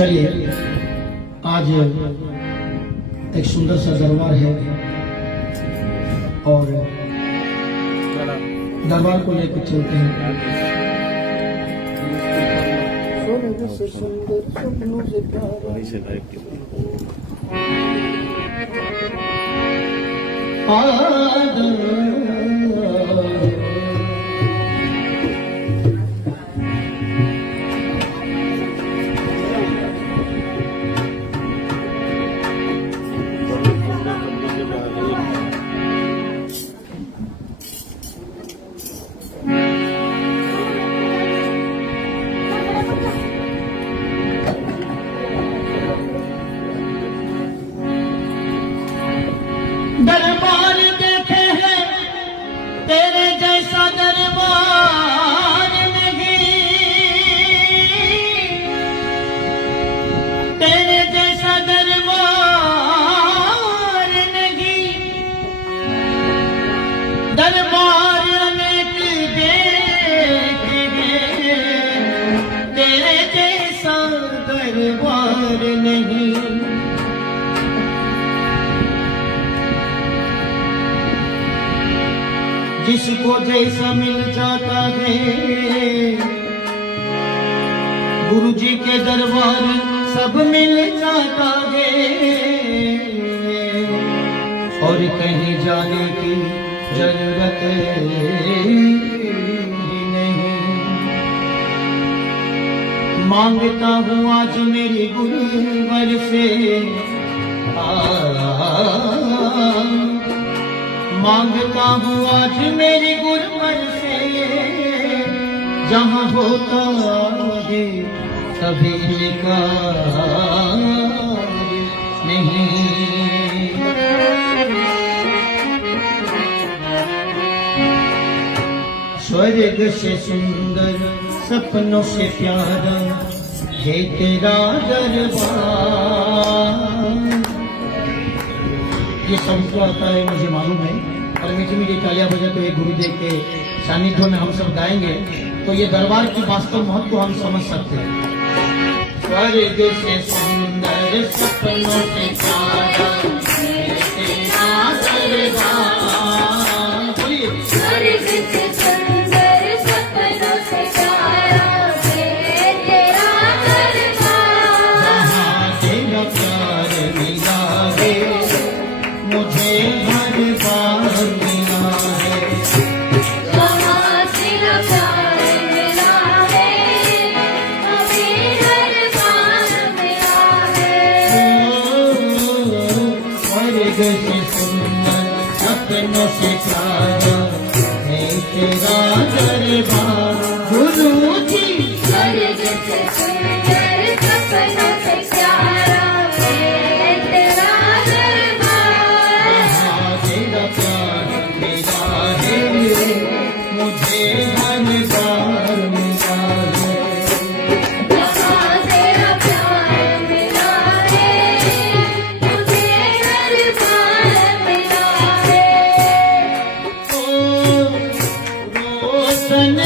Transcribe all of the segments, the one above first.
चलिए आज एक सुंदर सा दरबार है और दरबार को लेकर चलते हैं। दरबार देखे हैं तेरे जैसा दरबार नहीं, तेरे जैसा दरबार नहीं। दरबार अनेक देखे हैं तेरे जैसा दरबार नहीं। जिसको जैसा मिल जाता है गुरु जी के दरबार सब मिल जाता है और कहीं जाने की जरूरत नहीं। मांगता हूँ आज मेरी गुरुवर से मांगता हूँ आज मेरी गुरुवर से, जहाँ होता है कभी निकार नहीं। स्वर्ग से सुंदर सपनों से प्यारा है तेरा दरबार। ये सबको आता है मुझे मालूम है, और मीठी मीठी तालियां बजा तो एक गुरुदेव के सानिध्य में हम सब गाएंगे तो ये दरबार की वास्तव महत्व हम समझ सकते हैं। स्वर्ग से सुंदर सपनों से प्यारा तेरा दरबार। बोलिए स्वर्ग से सुंदर सपनों से प्यारा तेरा दरबार। तेरा प्यार मिला है मुझे हर बार मिला है, जहाँ तेरा प्यार मिला है हमें हर बार मिला है। स्वर्ग से सुंदर सपनों से प्यारा है तेरा दरबार। गुरु जी स्वर्ग से सुंदर सपनों से प्यारा है तेरा दरबार। तेरा प्यार मिला है मुझे हर बार मिला है। जहाँ तेरा प्यार मिला है मुझे हर बार मिला है। रोशन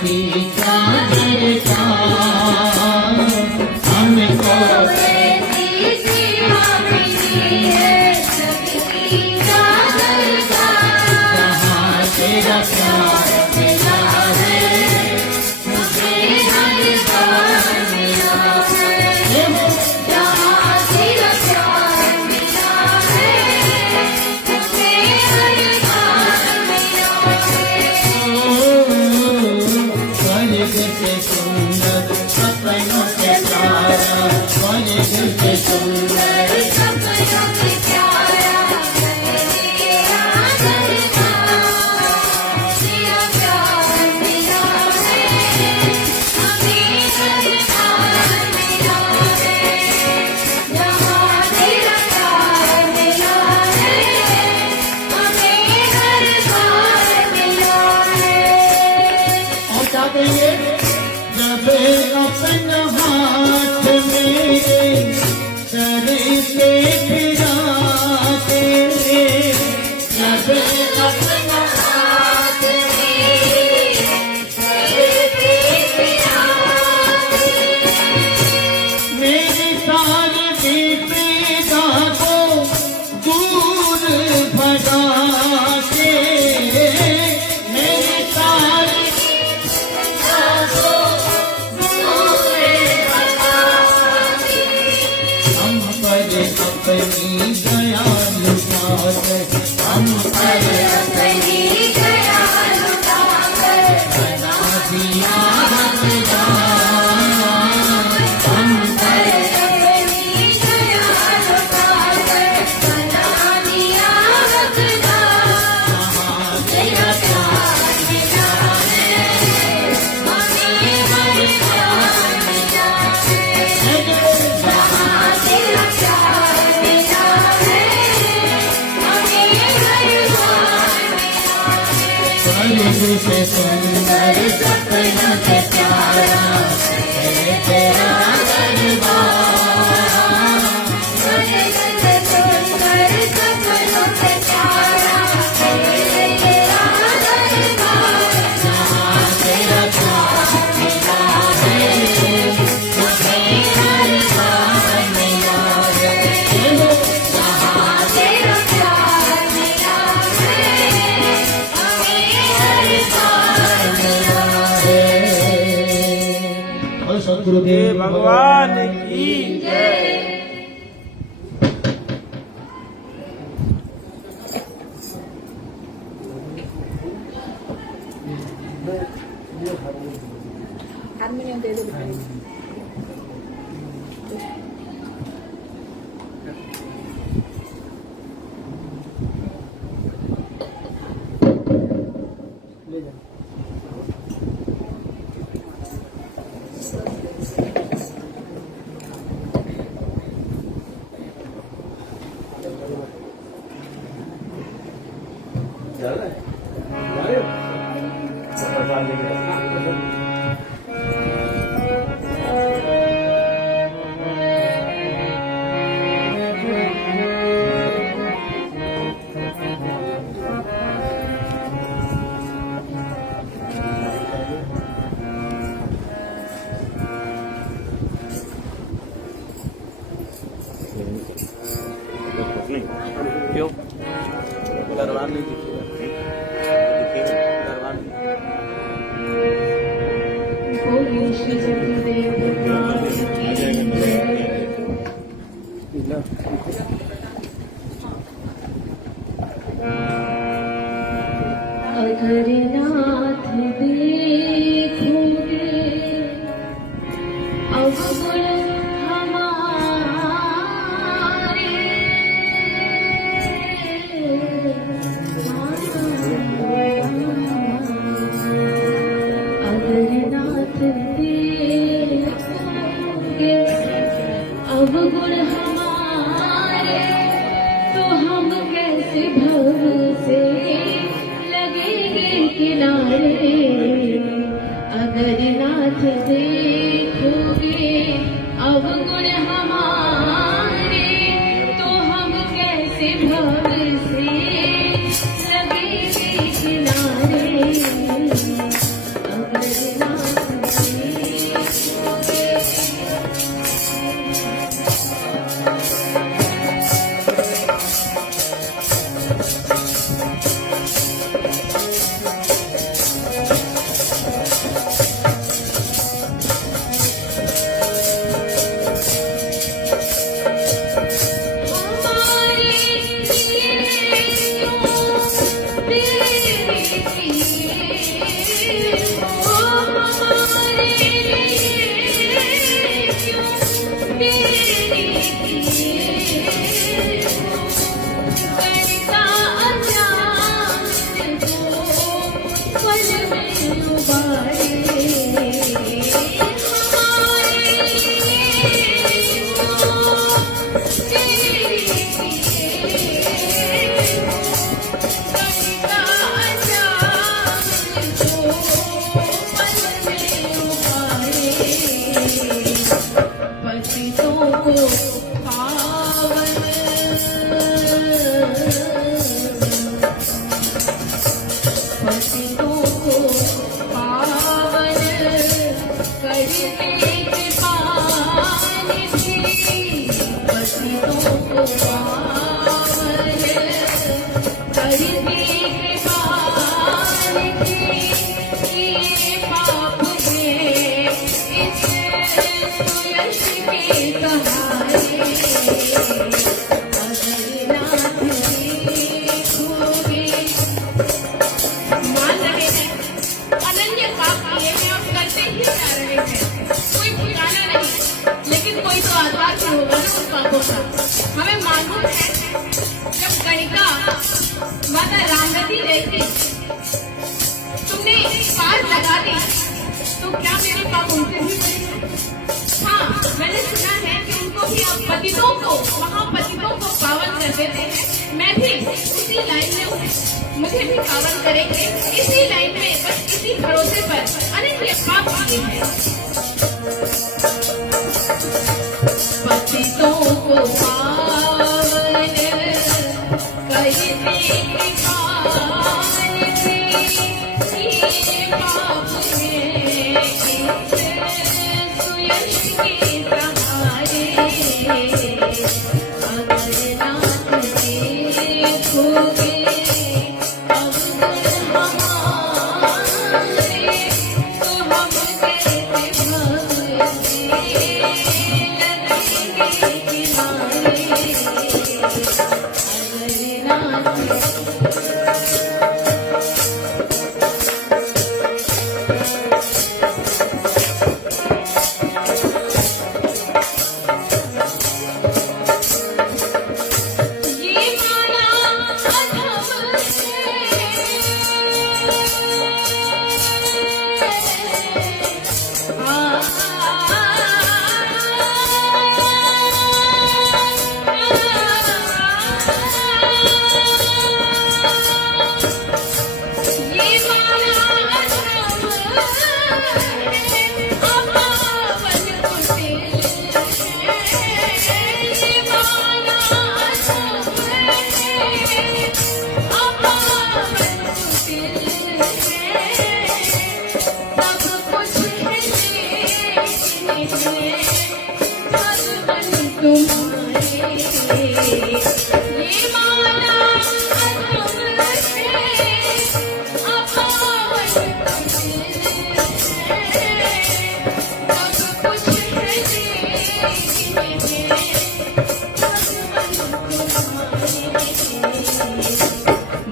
की क्या दरकार हमको ऐसी सेवा मिली है सबकी दरकार जहाँ तेरा प्यार मिला है मुझे हर बार मिला है जहाँ तेरा प्यार मिला है मुझे हर बार मिला है स्वर्ग से सुंदर सपनों से प्यारा स्वर्ग से सुंदर सपनों से प्यारा तेरा दरबार तेरा प्यार मिला है हमें हर बार मिला है जहाँ तेरा प्यार मिला है हमें हर बार मिला है और क्या कहेंगे जब अपना हाथ मेरे सर पे फिराते जब अपना हाथ मेरे सर पे फिराते मेरी सारी विपदा को दूर भगाते मेरी सारी हम पर अपनी दयालुता हम पर अपनी दया लुटाकर बना दिया रमजान हम पर अपनी दया लुटाकर बना दिया रखदार तेरा प्यार मिला है हमें हर प्यार मिला है जहाँ तेरा प्यार मिला है हमें हर बार मिला है स्वर्ग से सुंदर सपनों से प्यारा है तेरा दरबार स्वर्ग से सुंदर सपनों से प्यारा है तेरा दरबार जहाँ तेरा प्यार मिला है मुझे हर बार मिला है जहाँ तेरा प्यार मिला है हमें हर बार मिला है और सदगुरुदेव भगवान की जय। हारमोनियम दे दो बेटा। क्यों दरबार नहीं दिखेगा दरबार नहीं बोलिए श्री सतगुरुदेव भगवान की जय। अगर नाथ देखोगे अवगुण हमारे अगर नाथ देखोगे अवगुण हमारे तो हम कैसे भव से लगेंगे किनारे अगर नाथ देखोगे अवगुण हमारे तो हम कैसे भव से लगेंगे किनारे अगर होता। हमें मालूम है जब गणिका माता रामवती गई थी, तुमने पार लगा दी, तो क्या मेरे पाप उनसे भी बड़े हैं? हाँ, मैंने सुना है कि उनको भी आप पतितों को, महापतितों को पावन कर देते हैं। मैं भी उसी लाइन में हूँ, मुझे भी पावन करेंगे इसी लाइन में, बस इसी भरोसे पर। अनेक पाप किए हैं, पतितों को पावन करते ये पाप है सुयश के सहारे। अगर नाथ देखोगे अवगुण हमारे, तो हम कैसे भगते लगेंगे किनारे। अगर नाथ ये माना अधम ये माना अधम अपावन कुटिल है। ये माना अधम अपावन कुटिल है। सब कुछ है लेकिन भगवन तुम्हारे। ये माना अधम अपावन कुटिल है। सब कुछ है लेकिन भगवन तुम्हारे।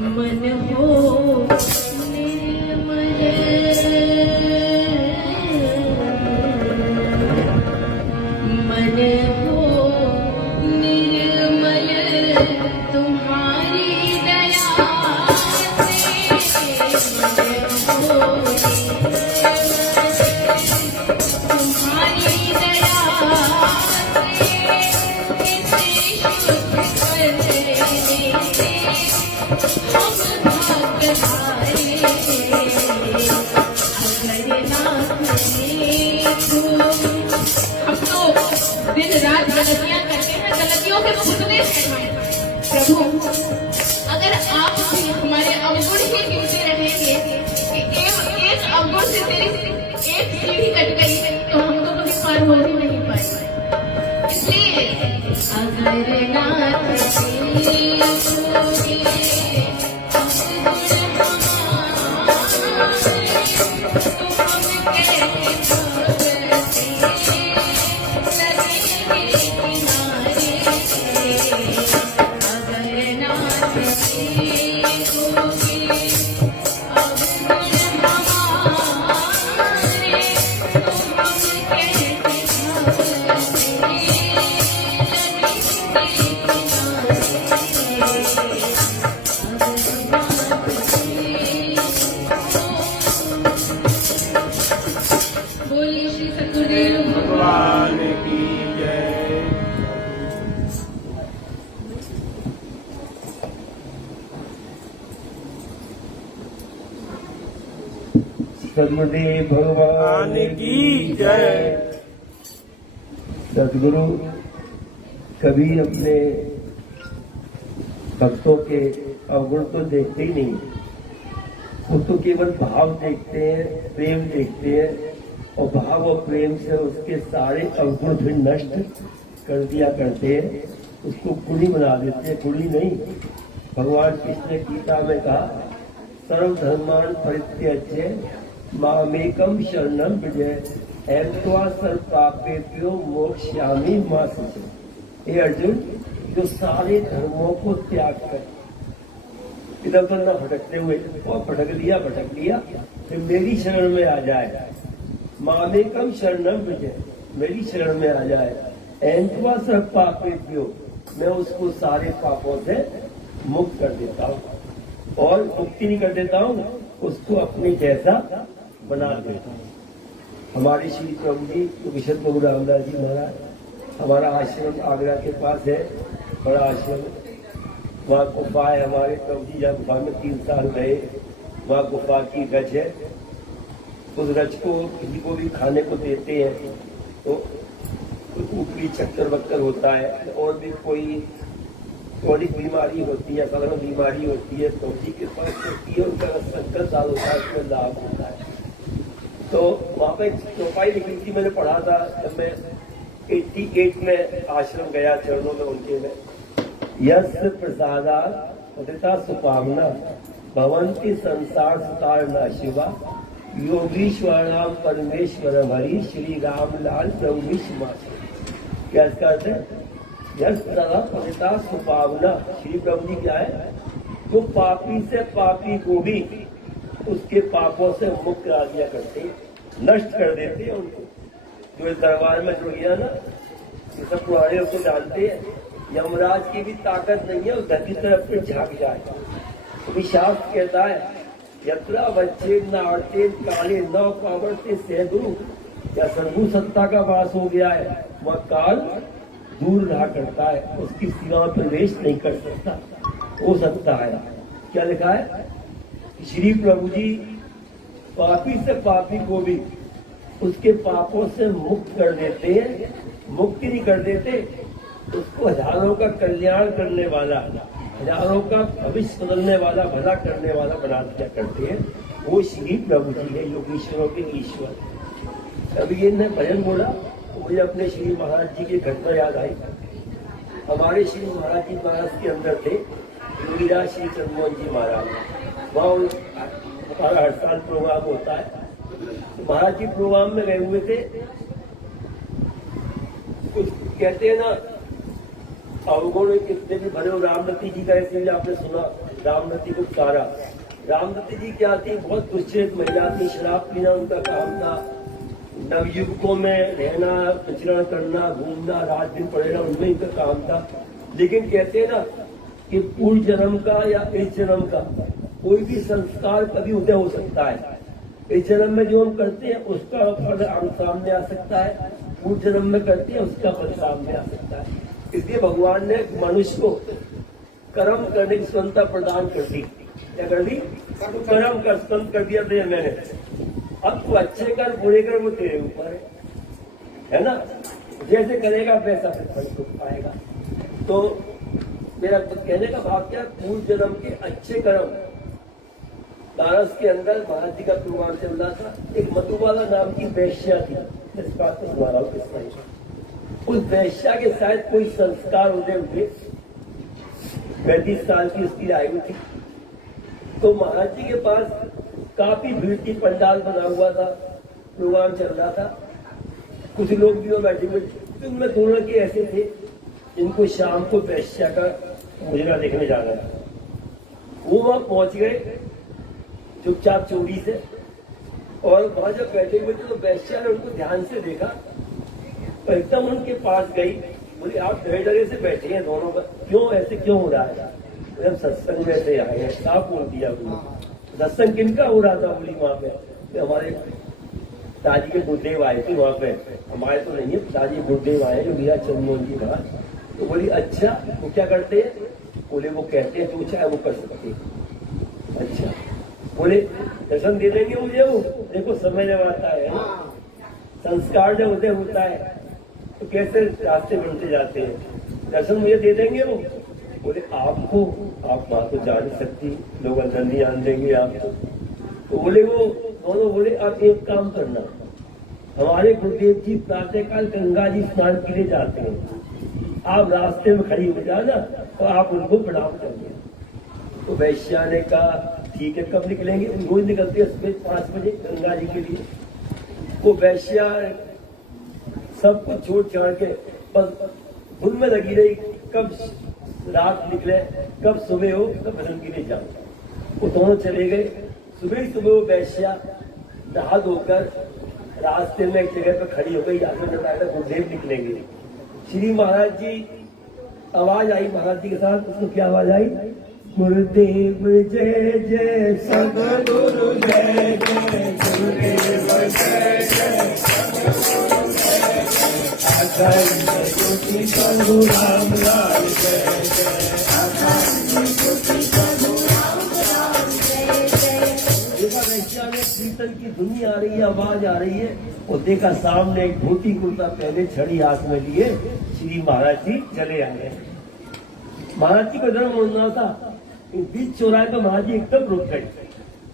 मन हो निर्मल, मन हो निर्मल तुम्हारी दया से। मन हो तुम्हारी दया से इसे शुद्ध कर देते हम भाग्यधारी। अगर नाथ देखो, हम तो दिन रात गलतियां करते हैं, गलतियों के पुतले हैं हम। प्रभु, अगर आप भी हमारे अवगुण ही गिनते रहेंगे कि एक अवगुण से तेरी एक सीढ़ी कट गई, तो हम तो कभी पार हो ही नहीं पाएंगे। इसलिए अगर नाथ देखोगे बोलिए श्री सतगुरुदेव भगवान की जय। सदगुरुदेव भगवान की जय। सदगुरु कभी अपने भक्तों के अवगुण तो देखते ही नहीं, वो तो केवल भाव देखते हैं, प्रेम देखते हैं, और भाव और प्रेम से उसके सारे अवगुण फिर नष्ट कर दिया करते हैं, उसको गुणी बना देते हैं। गुणी नहीं, भगवान कृष्ण ने गीता में कहा सर्वधर्मान परित्यज्य मामेकम शरणम विजय एत्वा सर्वपापेभ्यो मोक्ष्यामि मा शुचि। हे अर्जुन, जो सारे धर्मों को त्याग कर इधर उधर न भटकते हुए, वो भटक लिया फिर मेरी शरण में आ जाए, मामेकम शरणम विजय, मेरी शरण में आ जाए, एंत्वा सब पापेभ्यो, मैं उसको सारे पापों से मुक्त कर देता हूँ और मुक्ति नहीं कर देता हूँ, उसको अपने जैसा बना देता हूँ। हमारे श्री प्रभु जी विशुद्ध प्रभु रामदास जी महाराज, हमारा आश्रम आगरा के पास है, बड़ा आश्रम, वहाँ गुफा है। हमारे प्रभु जी जब गुफा में 3 साल रहे, वहाँ गुफा की गज है, उस गज को किसी को भी खाने को देते हैं तो ऊपरी चक्कर वक्कर होता है, और भी कोई क्रोनिक बीमारी होती है, साधारण बीमारी होती है, तो जी के पास होती है, उनका 70 साल होता है, उसमें लाभ होता है। तो वहाँ पे चौपाई लिखी थी, मैंने पढ़ा था जब मैं 88 में आश्रम गया चरणों में उनके में, यश प्रसादा पतिता सुपावना भवंती संसार सुतार न शिवा योगीश्वराम परमेश्वरम हरि श्री रामलाल प्रभु विश्व। क्या इसका अर्थ है? यश प्रसादा पतिता सुपावना, श्री प्रभु जी क्या है? जो पापी से पापी को भी उसके पापों से मुक्त करा दिया करते, नष्ट कर देते हैं उनको। जो इस दरबार में जो गया ना, ये सब पुराने उसको जानते हैं, यमराज की भी ताकत नहीं है उस धरती तरफ पे झाँक जाए। तो शास्त्र कहता है यत्रा बच्चे नाड़ते काले न पावरते सेदु, या सर्वु सत्ता का वास हो गया है, वह काल दूर रहा करता है, उसकी सीमा प्रवेश नहीं कर सकता, हो सकता है। क्या लिखा है? श्री प्रभु जी पापी से पापी को भी उसके पापों से मुक्त कर देते हैं, मुक्ति नहीं कर देते, उसको हजारों का कल्याण करने वाला, हजारों का भविष्य बदलने वाला, भला करने वाला बना दिया करते हैं। वो श्री प्रभु जी है, योगीश्वरों के ईश्वर। अभी ये ने भजन बोला तो मुझे अपने श्री महाराज जी की घटना याद आई। हमारे श्री महाराज जी महाराज के अंदर थे योगीराज श्री चंद्रमोहन जी महाराज, वहाँ हमारा हर साल प्रोग्राम होता है, तो महाराज जी प्रोग्राम में गए हुए थे। कुछ कहते हैं ना अवगुण कितने भी भरे हो, रामनती जी का इसलिए आपने सुना, रामनती को तारा। रामनती जी क्या थी? बहुत दुष्चरित महिला थी, शराब पीना उनका काम था, नवयुवकों में रहना, विचरण करना, घूमना, रात दिन पड़े रहना, उनमें इनका काम था। लेकिन कहते हैं ना कि पूर्व जन्म का या इस जन्म का कोई भी संस्कार कभी उदय हो सकता है। इस जन्म में जो हम करते हैं उसका फल सामने आ सकता है, पूर्व जन्म में करते हैं उसका फल सामने आ सकता है। इसलिए भगवान ने मनुष्य को कर्म करने की स्वतंत्रता प्रदान कर दी। क्या कर दी? तो कर्म का स्वतंत्र कर दिया दे मैंने। अब तू अच्छे कर बुरे कर वो तेरे ऊपर है ना, जैसे करेगा वैसा फिर फल को पाएगा। तो मेरा कहने का भाव क्या? पूर्व जन्म के अच्छे कर्म। बनारस के अंदर महाराज जी का प्रोग्राम चल रहा था, एक मधुबाला नाम की वैश्या थी, इस बात को दोहराओ किसका, उस वैश्या के शायद कोई संस्कार उदय हुए, 35 साल की उसकी आयु थी। तो महाराज जी के पास काफी भीड़ थी, पंडाल बना हुआ था, प्रोग्राम चल रहा था, कुछ लोग भी वहां बैठे हुए थे। उनमें 2 लड़के ऐसे थे जिनको शाम को वैश्या का मुजरा देखने जाना था। वो वहां पहुंच गए चुपचाप चोरी से, और वहां जब बैठे हुए थे तो वैश्या ने उनको ध्यान से देखा, तो एकदम उनके पास गई, बोली आप डरे डरे से बैठे हैं दोनों का, क्यों ऐसे क्यों हो रहा है? जब सत्संग में से आए हैं, साफ बोल दिया उन्होंने। सत्संग किनका हो रहा था? बोली वहां पे तो हमारे दादी के गुरुदेव आए थे वहां पे, हमारे तो नहीं है, दादी गुरुदेव आए जो वीरा चंद्रमोहन जी महाराज। तो बोली अच्छा वो क्या करते हैं? बोले वो कहते हैं जो चाहे वो कर सकते हैं। अच्छा, बोले दर्शन दे देंगे मुझे? वो देखो समय जब आता है ना, संस्कार जब उदय होता है तो कैसे रास्ते बनते जाते हैं, दर्शन मुझे दे देंगे वो? बोले आपको, आप वहां तो जा नहीं सकती, लोग अंदर नहीं आने देंगे आपको। तो बोले वो दोनों बोले आप एक काम करना, हमारे गुरुदेव जी प्रातःकाल गंगा जी स्नान के लिए जाते हैं, आप रास्ते में खड़ी हो जाना तो आप उनको प्रणाम करिए। तो वैश्या ने कहा ठीक है, कब निकलेंगे? रोज निकलते हैं सुबह 5 बजे गंगा जी के लिए। वो वैश्या सब कुछ छोड़ छाड़ के बस धुन में लगी रही, कब रात निकले, कब सुबह हो, कब भजन के लिए जाओ। वो दोनों चले गए। सुबह ही सुबह वो वैश्या नहा धोकर रास्ते में एक जगह पर खड़ी हो गई, आपने बताया था गुरुदेव निकलेंगे। श्री महाराज जी आवाज आई महाराज जी के साथ, उसको क्या आवाज आई? गुरुदेव जय जय सद्गुरु जय जय गुरुदेव जय जय अखंड ज्योति प्रभु राम लाल जय जय अखंड ज्योति प्रभु राम लाल जय जय। देखा वैश्या में कीर्तन की धुनी आ रही है, आवाज आ रही है, और देखा सामने एक धोती कुर्ता पहले छड़ी हाथ में लिए श्री महाराज जी चले आ गए। महाराज जी को धर्म होना था, बीच चौराहे पर महाराज जी एकदम रुक गए।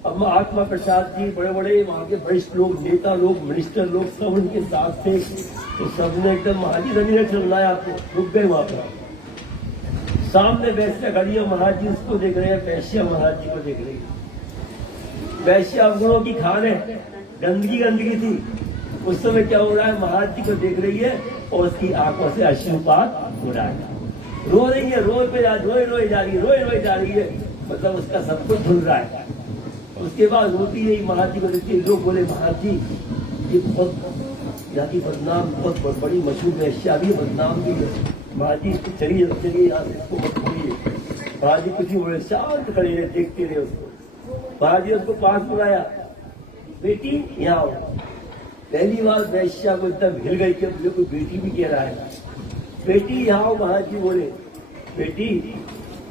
अब महात्मा प्रसाद जी, बड़े बड़े वहां के वरिष्ठ लोग, नेता लोग, मिनिस्टर लोग सब उनके साथ थे, तो सबने एकदम महाराज जी रवि चलना है आपको, रुक गए वहां पर। सामने वैश्या खड़ी है, महाराज जी उसको देख रहे हैं, वैश्या महाराज जी को देख रही है। वैश्या अवगुणों की खान है, गंदगी गंदगी थी। उस समय क्या हो रहा है, महाराज जी को देख रही है और उसकी आंखों से अश्रुपात हो रहा है, रो रही है, रोए जा रही है, मतलब उसका सब कुछ धुल रहा है। उसके बाद रोती है महाराज जी को देखते, लोग बोले महाराज जी ये बहुत यहाँ की बदनाम, बहुत बड़ी मशहूर वैश्या भी बदनाम भी है। महाराज जी चलिए यहाँ से इसको मत बोलिए। महाराज जी कुछ ही बोले, शांत खड़े रहे, देखते रहे उसको। महाराज जी उसको पास बुलाया, बेटी यहाँ आओ। पहली बार वैश्या को एकदम हिल गई कि मुझे कोई बेटी भी कह रहा है। बेटी यहाँ आओ। महाराज जी बोले, बेटी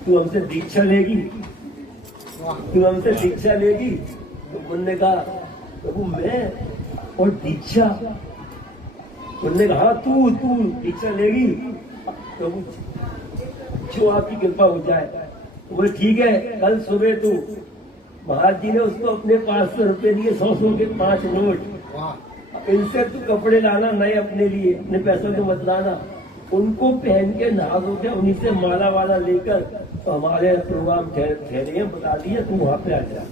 तू हमसे दीक्षा लेगी, तू हमसे दीक्षा लेगी? तो उन्होंने कहा प्रभु मैं और दीक्षा? उन्होंने कहा तू दीक्षा लेगी? प्रभु जो आपकी कृपा हो जाए। तो बोले ठीक है, कल सुबह तू। महाराज जी ने उसको अपने 500 रुपए दिए, 100 के 5 नोट। इनसे तू कपड़े लाना नए अपने लिए, अपने पैसों को मत लाना, उनको पहन के नहा धो के उन्हीं से माला वाला लेकर तो हमारे प्रोग्राम ठहरे हैं, बता दिए तू वहां पे आ जा।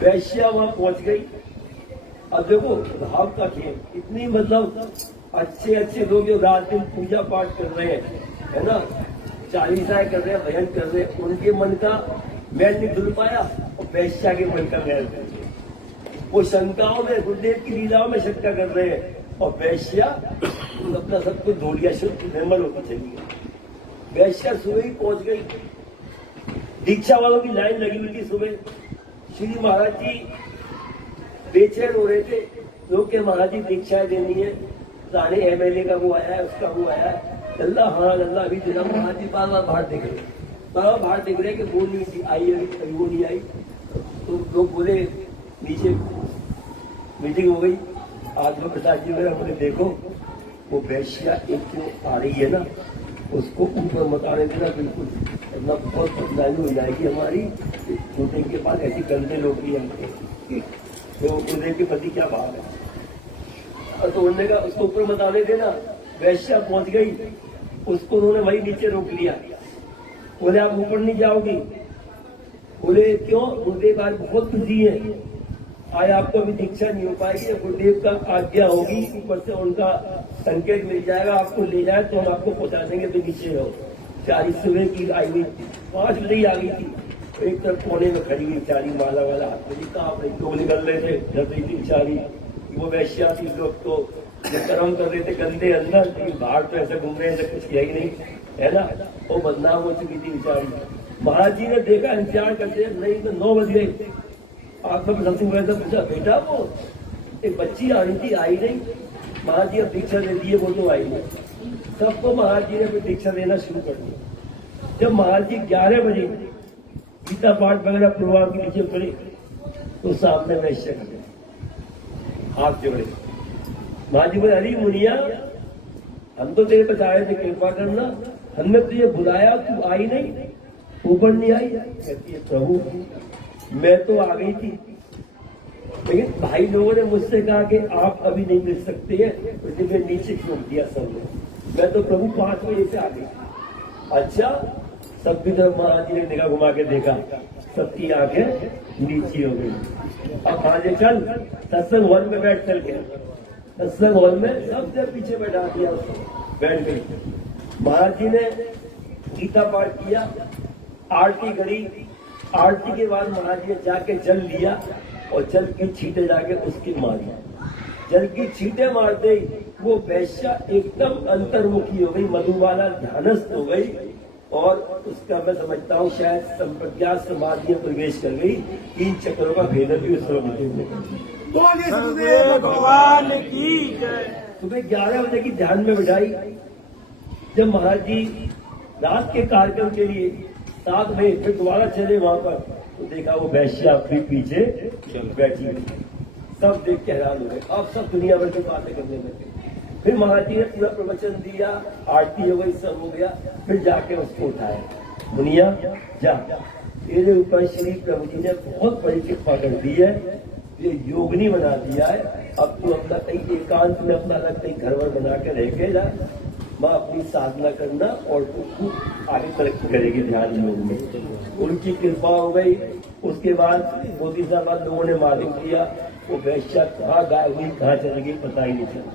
वैश्या वहां पहुंच गई। अब देखो भाव का खेल, इतनी मतलब अच्छे लोग जो रात दिन पूजा पाठ कर रहे हैं, है ना, चालीसाएं कर रहे हैं, भजन कर रहे हैं, उनके मन का मैल नहीं धुल पाया और वैश्या के मन का मैल कर दिया। वो शंकाओं में, गुरुदेव की लीलाओं में शंका कर रहे हैं और वैश्या अपना सब कुछ धो लिया, शुद्ध निर्मल होकर चली गई। वैश्या सुबह ही पहुंच गई। दीक्षा वालों की लाइन लगी हुई थी सुबह। श्री महाराज जी बेचैन हो रहे थे, लोग के महाराज जी दीक्षाएं देनी है, सारे एमएलए का वो आया है, उसका वो आया है, अल्लाह हाँ अल्लाह। अभी दिन महाराज जी बार बाहर देख रहे, बाहर देख रहे कि वो नहीं आई, अभी वो नहीं आई। तो लोग बोले, नीचे मीटिंग हो गई, आत्मा प्रसाद जी मेरा बोले देखो वो वैश्या एक जो आ रही है ना, उसको ऊपर मत आने देना बिल्कुल, वरना बहुत बदनामी हो जाएगी हमारी। छोटे के पास ऐसी गंदे लोग भी हैं, तो गुरुदेव के प्रति क्या भाव है। तो उन्होंने कहा उसको ऊपर मत आने देना। वैश्या पहुंच गई, उसको उन्होंने वही नीचे रोक लिया। बोले आप ऊपर नहीं जाओगी? बोले क्यों? गुरुदेव आज बहुत खुशी है, आज आपको अभी दीक्षा नहीं हो पाएगी, गुरुदेव का आज्ञा होगी, ऊपर से उनका संकेत मिल जाएगा, आपको ले जाए तो हम आपको पहुंचा देंगे, तो नीचे रहो। 4 सुबह की आई हुई, 5 बजे ही आ गई थी, एक तरफ कोने में खड़ी हुई चारी माला वाला हाथ में, कहा लोग निकल रहे थे, जब रही थी चारी, वो वैश्या थी, लोग तो कर्म कर रहे थे गंदे अंदर, लेकिन बाहर तो ऐसे घूम रहे थे, कुछ किया ही नहीं, है ना, वो बदनाम हो चुकी थी बेचारी। महाराज जी ने देखा, इंतजार करते नहीं तो 9 बज गए। आत्मा में सबसे पहले पूछा, बेटा वो एक बच्ची आ रही थी, आई नहीं? महाराज जी अब दीक्षा दे दिए, वो तो आई नहीं। सबको महाराज जी ने दीक्षा देना शुरू कर दिया। जब महाराज जी 11 बजे गीता पाठ वगैरह प्रोग्राम के नीचे उतरे, तो सामने वैश्य खड़े, हाथ जोड़े। महाराज जी बोले, अरे मुनिया, हम तो तेरे पास आए थे, कृपा करना, हमने तुझे बुलाया, तू आई नहीं, ऊपर नहीं आई। कहती है, प्रभु मैं तो आ गई थी, लेकिन भाई लोगों ने मुझसे कहा कि आप अभी नहीं मिल सकते हैं, तो फिर नीचे छोड़ दिया सबने। मैं तो प्रभु 5 बजे से आ गई। अच्छा, सबकी तरफ महाराज जी ने निगाह घुमा के देखा, सबकी आंखें नीचे हो गई। अब आगे चल, सत्संग हॉल में बैठ, चल के सत्संग हॉल में सबसे पीछे बैठा दिया, बैठ गई। महाराज जी ने गीता पाठ किया, आरती करी। आरती के बाद महाराज जी ने जाके जल लिया और जल की छींटे जाके उसकी मारी। जल की छींटे मारते ही वो वैश्या एकदम अंतर्मुखी हो गई, मधुबाला ध्यानस्थ हो गई और उसका मैं समझता हूँ शायद संप्रज्ञात समाधि में प्रवेश कर गई। 3 चक्रों का भेदन भी उस समय सदगुरुदेव भगवान की जय। सुबह 11 बजे की ध्यान में बिठाई। जब महाराज जी रात के कार्यक्रम के लिए 7 बजे फिर दोबारा चले वहां पर, तो देखा वो वैश्या अपने पीछे बैठी हुई। सब देख के हैरान हो गए। अब सब दुनिया भर की बातें करने लगे। फिर महाराज जी ने पूरा प्रवचन दिया, आरती हो गई, सब हो गया। फिर जाके उसको उठाया, मुनिया जा, तेरे ऊपर श्री प्रभु जी ने बहुत बड़ी कृपा कर दी है, ये योगनी बना दिया है। अब तू अपना कहीं एकांत में अपना अलग कहीं घर वर बना के रह के जा, माँ अपनी साधना करना और तू आगे तरक्की करेगी ध्यान में। उनकी कृपा हो गई। उसके बाद 2-3 साल बाद लोगों ने मालूम किया वो वैश्या कहाँ गायब हुई, कहाँ चली गई, पता ही नहीं चला।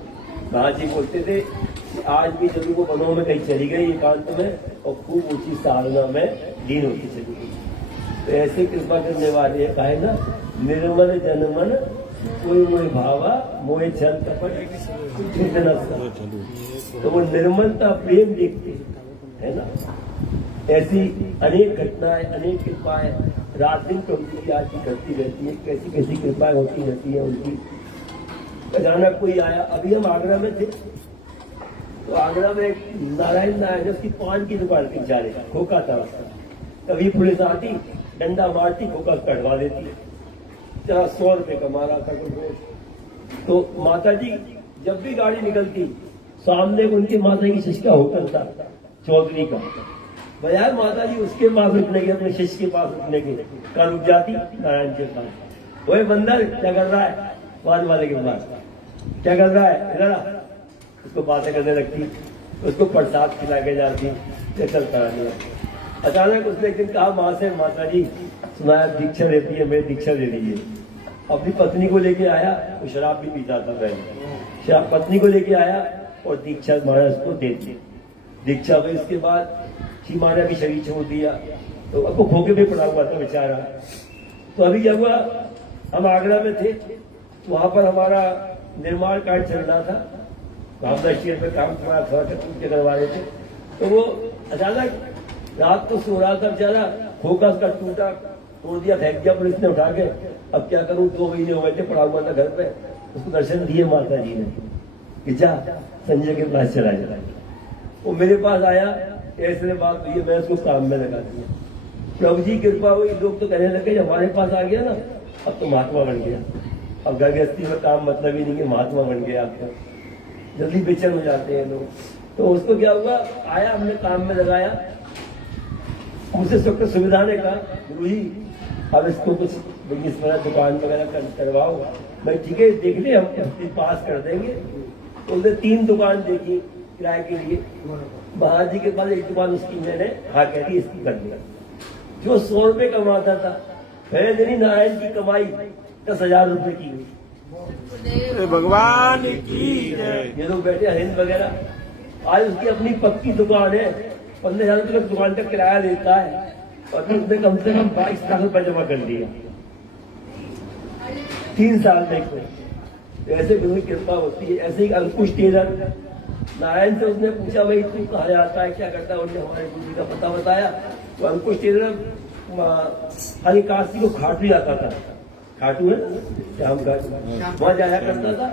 महाराज जी बोलते थे कि आज भी जब वो वनों में कहीं चली गई एकांत में और खूब ऊंची साधना में लीन होती चली गई। तो ऐसे कृपा करने वाले कहे ना, निर्मल जनमन कोई मोह भावा मोहे छल कपट न सका। तो वो निर्मलता प्रेम देखते है ना। ऐसी अनेक घटनाएं, अनेक कृपाएं रात दिन प्रभु जी की आज की घटती रहती है। कैसी कैसी कृपाएं होती रहती है उनकी। अचानक कोई आया। अभी हम आगरा में थे, तो आगरा में एक नारायण नारायण उसकी पान की दुकान थी, बेचारे खोखा था उसका। कभी पुलिस आती, डंडा मारती, खोखा कटवा देती। 100 रुपए कमा रहा था कोई रोज। तो माता जी जब भी गाड़ी निकलती, सामने उनके माता की शिष्य का होटल था चौधरी का, बजाय माता जी उसके पास रुकने के, अपने शिष्य के पास रुकने के, कल रुक जाती नारायण के पास। वही बंदर क्या कर रहा है, वाद वाले के पास क्या कर रहा है, इधर आ। उसको बातें करने लगती, उसको प्रसाद खिला के जाती, ये चलता है। अचानक उसने एक दिन कहा माँ से, माता जी सुना है दीक्षा देती है, मेरी दीक्षा दे दीजिए। अपनी पत्नी को लेके आया, वो शराब भी पीता था पहले। पत्नी को लेके आया और दीक्षा महाराज उसको दे दी। दीक्षा हुई। इसके बाद श्री महाराज भी शरीर छोड़ दिया, तो आपको खोके में पड़ा हुआ था बेचारा। तो अभी क्या हुआ, हम आगरा में थे, वहां पर हमारा निर्माण कार्य चल रहा था, भावना शेर में काम थोड़ा करवा रहे थे। तो वो अचानक रात को सो रहा था बेचारा, खोका उसका टूटा, तोड़ दिया, फेंक दिया पुलिस ने उठा के। अब क्या करूं, 2 महीने हो गए थे, पड़ा हुआ था घर पे। उसको दर्शन दिए माता जी ने कि जा संजय के पास चला जा। वो मेरे पास आया, ऐसे बात हुई, मैं उसको काम में लगा दिया। प्रभु जी कृपा हुई। लोग तो कहने लगे हमारे पास आ गया ना, अब तो महात्मा बन गया। अब गृहस्थी में काम मतलब ही नहीं कि महात्मा बन गया। आप तो जल्दी बेचैन हो जाते हैं लोग। तो उसको क्या हुआ, आया, हमने काम में लगाया। मुझसे सबको सुविधा ने कहा, गुरु जी अब इसको कुछ बिजनेस वगैरह दुकान वगैरह करवाओ। मैं ठीक है देख ले, हम अपनी पास कर देंगे। तो उसने 3 दुकान देखी किराए के लिए। महाराज जी के पास एक दुकान उसकी मैंने हाँ कह दी, इसकी कर दिया। जो 100 रुपए कमाता था, पहले दिन नारायण की कमाई 10,000 रुपए की हुई। भगवान की जय। ये लोग बैठे हरिंद वगैरह, आज उसकी अपनी पक्की दुकान है। 15,000 रुपए का दुकान का किराया देता है और फिर उसने कम से कम 22 लाख रुपए जमा कर दिया 3 साल में। तो ऐसे गुरु की कृपा होती है। ऐसे ही अंकुश टेलर, नारायण से उसने पूछा भाई तू कहाँ जाता है, क्या करता है। उन्होंने हमारे गुरु जी का पता बताया। तो अंकुश टेलर हरिकाशी को खाटू जाता था, खाटू है श्याम घाट, वहां जाया करता था।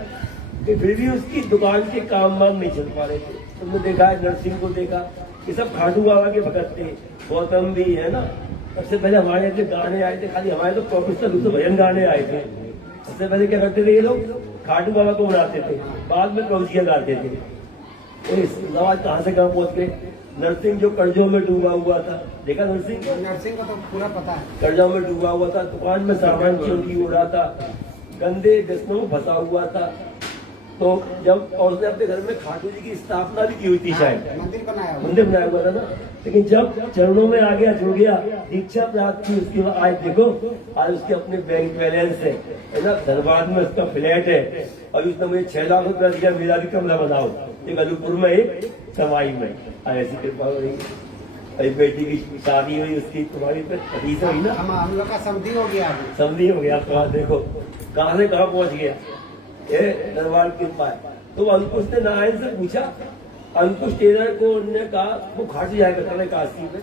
कि फिर भी उसकी दुकान के काम वाम नहीं चल पा रहे थे। तुमने देखा है, नरसिंह को देखा, ये सब खाटू बाबा के भगत थे। गौतम भी है ना, सबसे पहले हमारे यहाँ गाने आए थे, खाली हमारे तो प्रोफेसर रूप से भजन गाने आए थे। सबसे पहले क्या करते थे ये लोग, खाटू बाबा को बनाते थे, बाद में प्रभुजियां गाते थे। तो इस आवाज कहाँ से कहाँ पहुंच गए। नरसिंह जो कर्जों में डूबा हुआ था, देखा नरसिंह को, नर्सिंग का तो पूरा पता है। कर्जों में डूबा हुआ था, दुकान में सामान चोरी हो रहा था, गंदे व्यसनों में फंसा हुआ था। तो जब और उसने अपने घर में खाटू जी की स्थापना भी की हुई थी, शायद मंदिर बनाया हुआ। मंदिर बनाया हुआ था ना। लेकिन जब चरणों में आ गया, जुड़ गया, दीक्षा प्राप्त की, उसके बाद आज देखो, आज उसके अपने बैंक बैलेंस है ना, धनबाद में उसका फ्लैट है। अभी उसने मुझे 6 लाख रुपया दिया, मेरा भी कमरा बनाओ, एक अलीपुर में, एक समाई में। ऐसी कृपा हो रही। अभी बेटी की शादी हुई उसकी, तुम्हारी पति से हुई ना, हम लोग का समझी हो गया अभी। समझी हो गया। कहा देखो कहाँ से कहाँ पहुंच गया। ये दरबार की कृपा है। तो अंकुश ने नारायण से पूछा, अंकुश टेलर को उन्होंने कहा वो खाटू जाया करता है काशी में।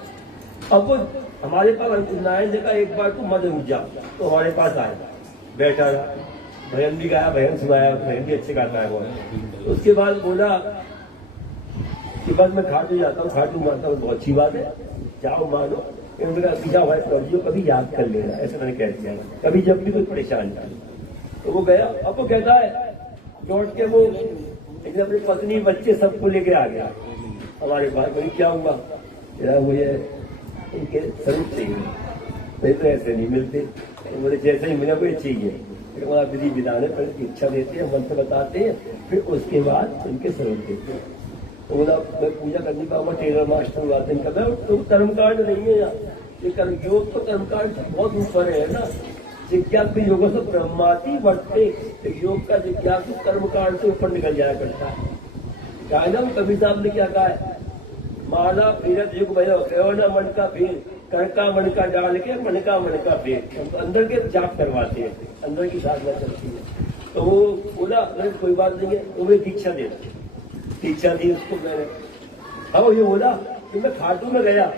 अब वो हमारे पास अंकुश नारायण ने कहा एक बार तो मत रुक जा, तो हमारे पास आया, बैठा रहा, भजन भी गाया, भजन सुनाया, भजन भी अच्छे गाता है वो। उसके बाद बोला कि बस मैं खाटू जाता हूँ, खाटू मानता हूँ, बहुत अच्छी बात है, जाओ मानो। उन्होंने कहा सीधा भाई प्रभु जी को कभी याद कर लेना, ऐसा मैंने कह दिया, कभी जब भी कोई परेशान था। तो वो गया। अब वो कहता है लौट के वो अपनी पत्नी बच्चे सबको लेके आ गया हमारे पास। बोली क्या हुआ? मेरा मुझे इनके स्वरूप चाहिए, नहीं तो ऐसे नहीं मिलते। तो बोले जैसे ही मिला कोई चाहिए, फिर वहाँ विधि विधान है, पहले इच्छा देते हैं, मंत्र बताते हैं, फिर उसके बाद उनके स्वरूप देते हैं। तो बोला मैं पूजा करने पाऊंगा, टेलर मास्टर हुआ था इनका। मैं तो कर्मकांड नहीं है यार, ये कर्म योग तो कर्मकांड से बहुत ऊपर है ना। जिज्ञासु योग से ब्रह्माति बढ़ते, योग का जिज्ञासु कर्मकांड से ऊपर निकल जाया करता है। क्या है ना कबीर साहब ने क्या कहा है, माला फिरत युग भयो ना मन का फेर, कणका मन का डाल के मन का फेर। तो अंदर के जाप करवाते हैं, अंदर की साधना चलती है। तो वो बोला अरे कोई बात नहीं है, तो वे दीक्षा दे, दीक्षा दी उसको मैंने। अब ये बोला कि मैं खाटू में गया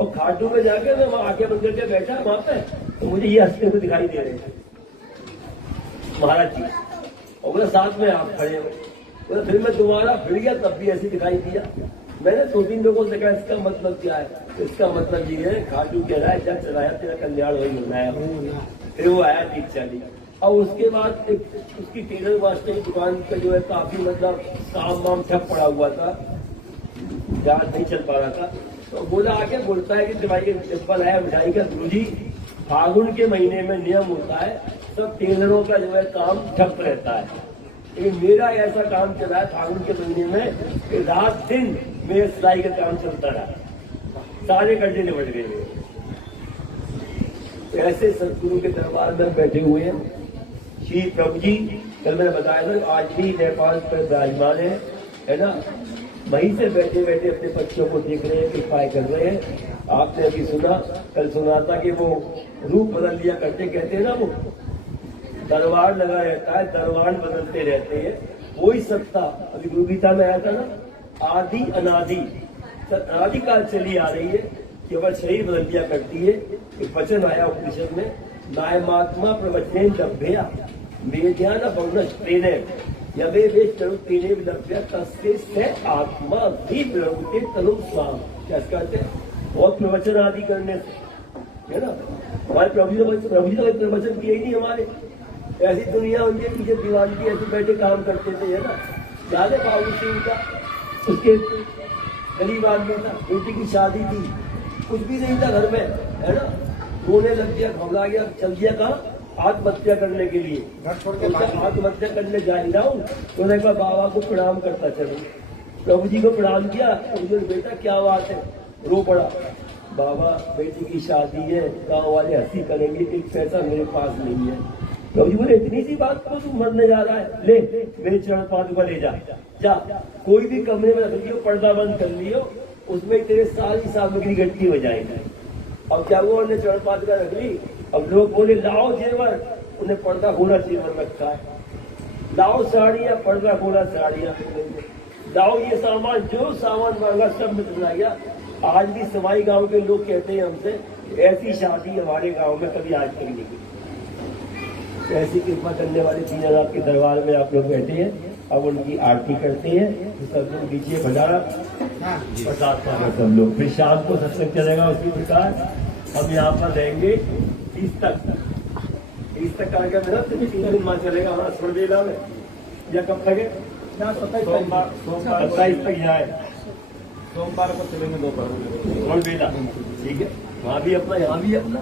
और खाटू में जाके मैं वहां आके बंद करके बैठा वहां पे, तो मुझे ये हंसते हुए दिखाई दे रहे थे महाराज जी। और बोला साथ में आप खड़े हो। बोला फिर मैं दोबारा फिर गया, तब भी ऐसे दिखाई दिया। मैंने 2-3 लोगों से कहा इसका मतलब क्या है? इसका मतलब ये है खाटू कह रहा है जब चलाया तेरा कल्याण वही होना है। फिर वो आया दीक्षा ली। और उसके बाद एक उसकी टेलर मास्टर की दुकान पे जो है काफी मतलब काम वाम ठप पड़ा हुआ था, जहाज नहीं चल पा रहा था। तो बोला आके बोलता है कि दिवाई चप्पल है मिठाई का गुरुजी, फागुन के महीने में नियम होता है सब टेलरों का जो है काम ठप रहता है, लेकिन मेरा ऐसा काम चला है फागुन के महीने में कि रात दिन मेरे सिलाई का काम चलता रहा, सारे गड्ढे निपट गए। ऐसे सदगुरु के दरबार में बैठे हुए हैं श्री प्रभु जी। कल मैंने बताया था आज भी नेपाल पर विराजमान है ना। वहीं से बैठे बैठे अपने बच्चों को देख रहे हैं, कृपा कर रहे हैं। आपने अभी सुना, कल सुना था कि वो रूप बदल लिया करते, कहते हैं ना वो दरबार लगा रहता है, दरबार बदलते रहते हैं, वही सत्ता अभी गुरु गीता में आया था ना, आदि अनादि अनादिकाल चली आ रही है, केवल शरीर बदल दिया करती है। एक वचन आया उपनिषद में, नायमात्मा प्रवचने लभ्या मेध्यान बहुनश प्रेने यवे वे चरु तेने विलभ्या तस्से से आत्मा भी प्रभुते तनु स्वाम। क्या कहते हैं? बहुत प्रवचन आदि करने से है ना। हमारे प्रभु जी तो प्रवचन किए ही नहीं हमारे। ऐसी दुनिया उनके पीछे दीवान की ऐसे बैठे काम करते थे है ना। याद है बाबू सिंह का, उसके गरीब आदमी था, बेटी की शादी थी, कुछ भी नहीं था घर में है ना, रोने लग गया, घबरा गया, चल दिया कहाँ आत्महत्या करने के लिए। घर छोड़ के आत्महत्या करने जा ही रहा हूँ, तो उन्होंने कहा बाबा को प्रणाम करता चलो। प्रभु जी को प्रणाम किया, तो बेटा क्या बात है, रो पड़ा। बाबा बेटी की शादी है, गाँव वाले हंसी करेंगे, एक पैसा मेरे पास नहीं है। प्रभु जी बोले इतनी सी बात को तू मरने जा रहा है, ले मेरे चरण पादुका ले जा, कोई भी कमरे में रख लियो, पर्दा बंद कर लियो, उसमें तेरे सारी सामग्री इकट्ठी हो जाएगी। अब क्या हुआ, उन्होंने चरण पादुका रख ली। अब लोग बोले लाओ जेवर, उन्हें पर्दा खोला जेवर रखा है, लाओ साड़ियां, पर्दा खोला साड़ियां, लाओ ये सामान, जो सामान मांगा सब मिल गया। आज भी सवाई गांव के लोग कहते हैं हमसे ऐसी शादी हमारे गांव में कभी आज तक नहीं हुई। ऐसी कृपा करने वाले 3000 के दरबार में आप लोग बैठे हैं, अब उनकी आरती करते हैं। तो सब लोग नीचे भंडारा प्रसाद पाएंगे सब लोग, फिर शाम को सत्संग चलेगा उसी प्रकार। हम यहाँ पर रहेंगे 30 तक कार्यक्रम है, 3 दिन माह चलेगा हमारा सुरबेला में, या कब तक है? 27 तक यहाँ है, सोमवार को चलेंगे दोपहर। सुरबेला, ठीक है, वहाँ भी अपना यहाँ भी अपना।